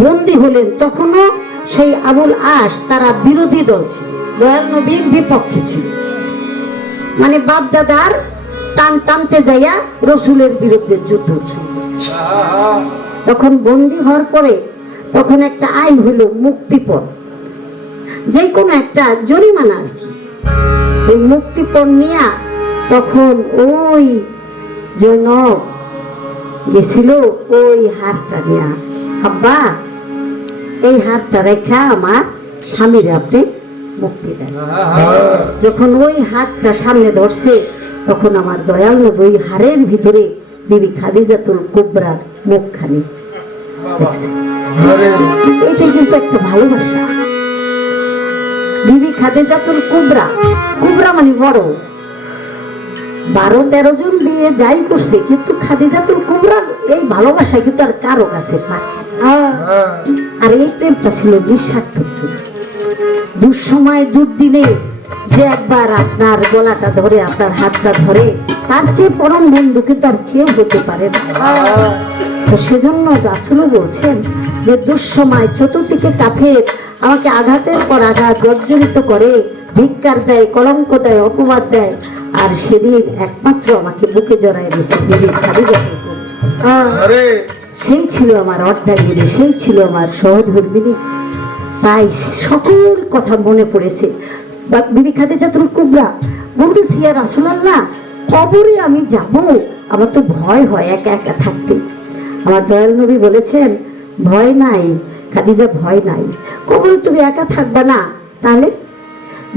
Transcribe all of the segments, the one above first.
বন্দী হলেন, তখনও সেই আবুল আস তারা বিরোধী দল ছিল বিপক্ষে ছিল। মানে বাপ দাদার টান টানতে যাইয়া রসুলের বিরুদ্ধে যুদ্ধ তখন বন্দী হওয়ার পরে তখন একটা আইন হলো মুক্তিপণ। যে কোনো একটা জরিমানা আর কি। মুক্তিপণ নিয়া তখন ওই জনক গেছিল, ওই হারটা নিয়া আব্বা, এই হাতটা রেখা আমার স্বামীর আপনি মুক্তি দেন। যখন ওই হাতটা সামনে ধরছে, তখন আমার দয়াল ওই হারের ভিতরে বিবি খাদিজাতুল কুবরার মুখখানি এটাই কিন্তু একটা ভালোবাসা। বিবি খাদিজাতুল কুবরা কুবরা মানে বড়। বারো তেরো জন বিয়ে যাই করছে কিন্তু খাদিজাতুল কুবরার এই ভালোবাসা কিন্তু আর কারও কাছে আর এই প্রেমটা ছিল নিঃস্বার্থ দুঃসময় দুর্দিনে যে একবার আপনার গলাটা ধরে আপনার হাতটা ধরে তার চেয়ে পরম বন্ধু কিন্তু আর কেউ হতে পারে না। তো সেজন্য রাসুলও বলছেন যে দুঃসময় চতুর্দিকে কাফের আমাকে আঘাতের পর আঘাত জর্জরিত করে ধিক্কার দেয় কলঙ্ক দেয় অপবাদ দেয় আর সেদিন একমাত্র আমাকে বুকে জড়ায় দিয়েছে দিদি যাবে সেই ছিল আমার অর্ধাঙ্গিনী সেই ছিল আমার সহধর্মিনী। তাই সকল কথা মনে পড়েছে। বিবি খাদিজা তুল কুবরা বলতেছি আর রাসুলাল্লাহ কবরে আমি যাব। আমার তো ভয় হয় একা একা থাকতে। আমার দয়াল নবী বলেছেন ভয় নাই খাদিজা ভয় নাই। কবরে তুমি একা থাকবা না তাহলে?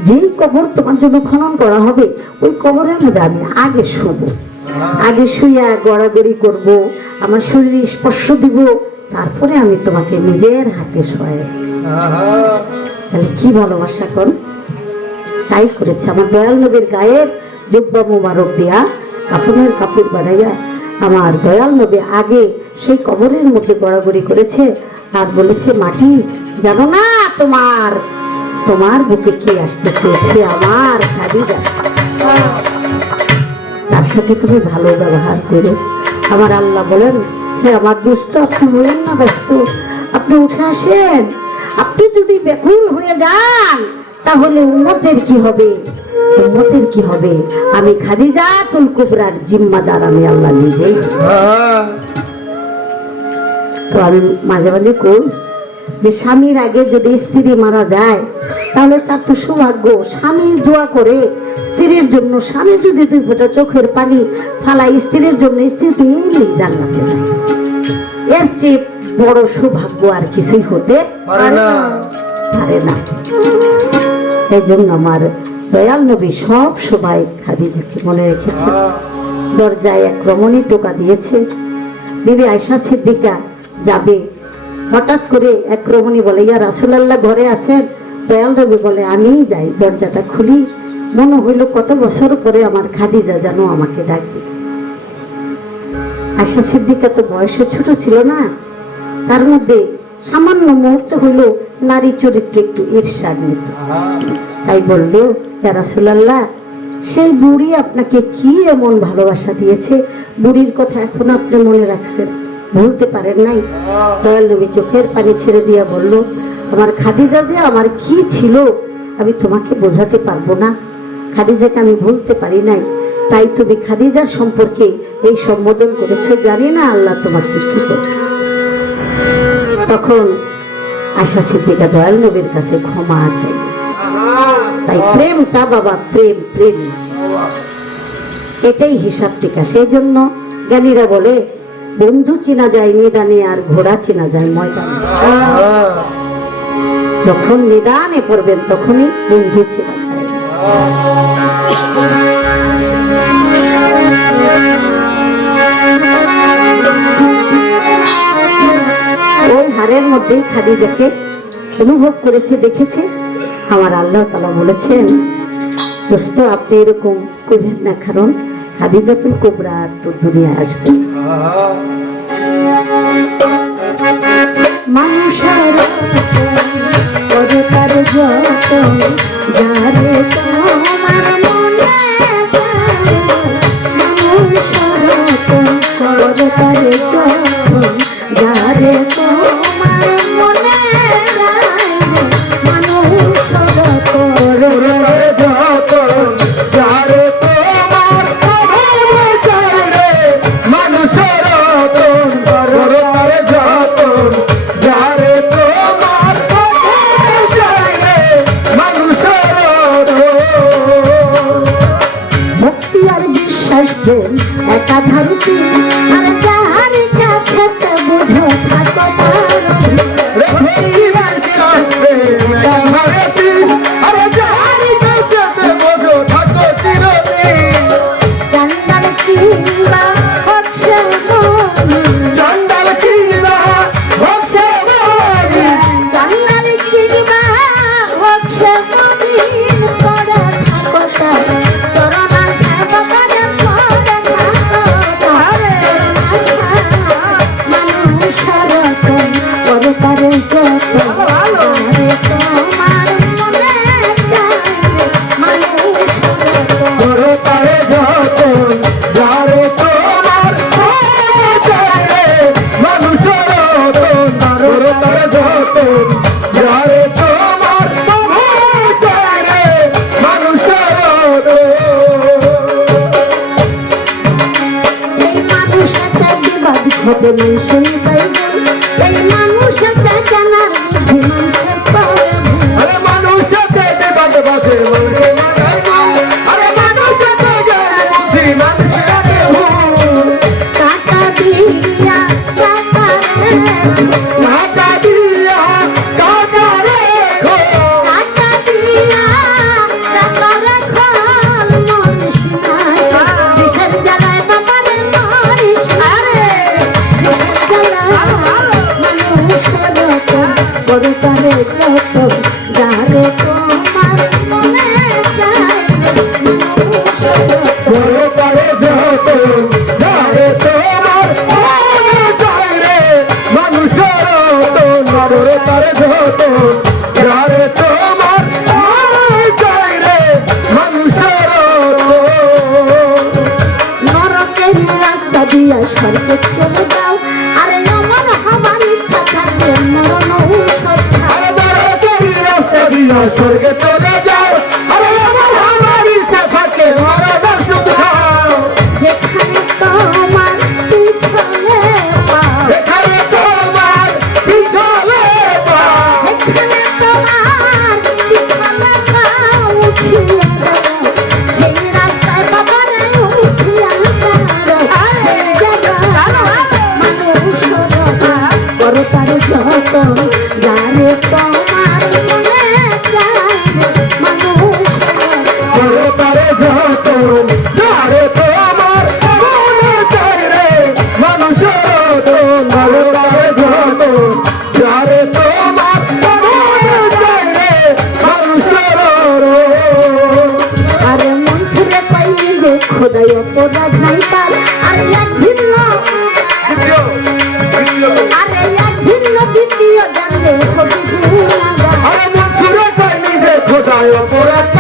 যেই কবর তোমার জন্য খনন করা হবে, ওই কবরের মধ্যে আমি আগে শোবো। আগে শুইয়া গড়াগড়ি করব, আমার শরীরে স্পর্শ দিব, তারপরে আমি তোমাকে নিজের হাতে শোয়াই। তাহলে কি ভালোবাসা কর? তাই করেছে আমার দয়াল নবীর গায়ের জুব্বা মোবারক দিয়া কাপড়ের কাপড় বানাইয়া আমার দয়াল নবী আগে সেই কবরের মধ্যে গড়াগড়ি করেছে, আর বলেছে, মাটি, জানো না তোমার তোমার বুকে কে আসতেছে? সে আমার খাদিজা তার সাথে তুমি ভালো ব্যবহার করো। আমার আল্লাহ বলেন হে আমার দুষ্ট আপনি বলেন না ব্যস্ত। আপনি উঠে আসেন। আপনি যদি বেকুল হয়ে যান তাহলে উম্মতের কি হবে? উম্মতের কি হবে? আমি খাদিজা তুল কুবরার জিম্মাদার আমি আল্লাহ নিজেই। তো আমি মাঝে মাঝে কই যে স্বামীর আগে যদি স্ত্রী মারা যায় তাহলে তার তো সৌভাগ্য। স্বামী দোয়া করে স্ত্রীর জন্য স্বামী যদি দুই ফোঁটা চোখের পানি ফালাই স্ত্রীর জন্য স্ত্রী তো এমনি জান্নাতে যায়। এর চেয়ে বড় সৌভাগ্য আর কিছুই হতে পারে না। পারে না। এই জন্য আমার দয়াল নবী সব সময় খাদিজাকে মনে রেখেছে দরজায় এক রমণী টোকা দিয়েছে। বিবি আয়সা সিদ্দিকা যাবে হঠাৎ করে এক রমণী বলে, ইয়া রাসুলাল্লাহ, ঘরে আসেন দয়াল নবী বলে, আমিই যাই, দরজাটা খুলি। মনে হইল, কত বছর পরে আমার খাদিজা যেন আমাকে ডাকবে আয়সা সিদ্দিকা তো বয়সে ছোট ছিল না। তার মধ্যে সামান্য মুহূর্ত হইল, নারী চরিত্রে একটু ঈর্ষার নিত তাই বলল রাসুলাল্লাহ, সেই বুড়ি আপনাকে কি এমন ভালোবাসা দিয়েছে? বুড়ির কথা এখন আপনি মনে রাখছেন? ভুলতে পারেন নাই। দয়াল নবী চোখের পানি ছেড়ে দিয়া বলল, আমার খাদিজা যে আমার কি ছিল, আমি তোমাকে বোঝাতে পারব না। খাদিজাকে আমি ভুলতে পারি নাই। তাই তুমি খাদিজার সম্পর্কে এই সম্বোধন করেছ, জানি না আল্লাহ তোমাকে কি তখন আশা সিদ্দিকা দয়াল নবীর কাছে ক্ষমা চাই তাই প্রেমটা বাবা, প্রেম প্রেম। এটাই হিসাব টিকা সেই জন্য জ্ঞানীরা বলে বন্ধু চেনা যায়, নিদানে আর ঘোড়া চেনা যায় ময়দানে। যখন নিদানে পড়বেন, তখনই বন্ধু চেনা যায়। ওই হারের মধ্যেই খাদিজাকে অনুভব করেছে, দেখেছে। আমার আল্লাহ তালা বলেছেন, দোস্ত, আপনি এরকম করেন না, কারণ খাদিজাতুল কোবরা তো দুনিয়া আসবে মানুষের করে তার যতন যারে তোমার রাধা স্বর্গে তো অপরাধ নাই তার আর এক ভিন্ন। আর এক ভিন্ন দ্বিতীয় জানলে কোটি গুণাগার আরে মনসুরে তাই নিজে খোদায় অপরাধ।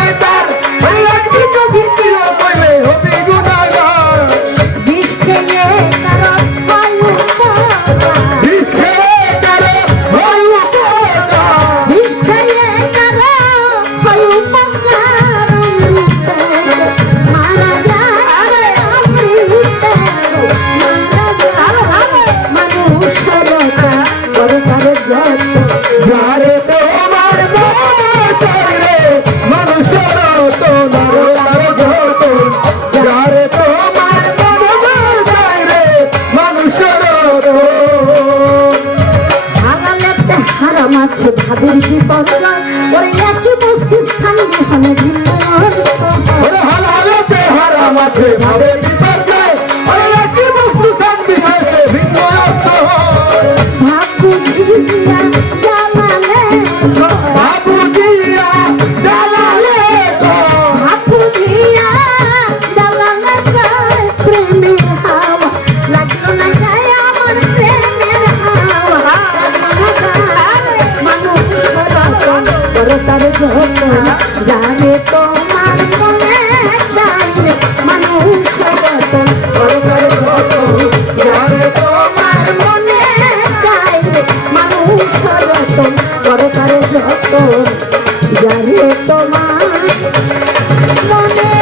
তার যত জানে তোমার মনে জানে মানুষ রতন করে তার যত জানে তোমার মনে জানে মানুষ জানে তোমার মনে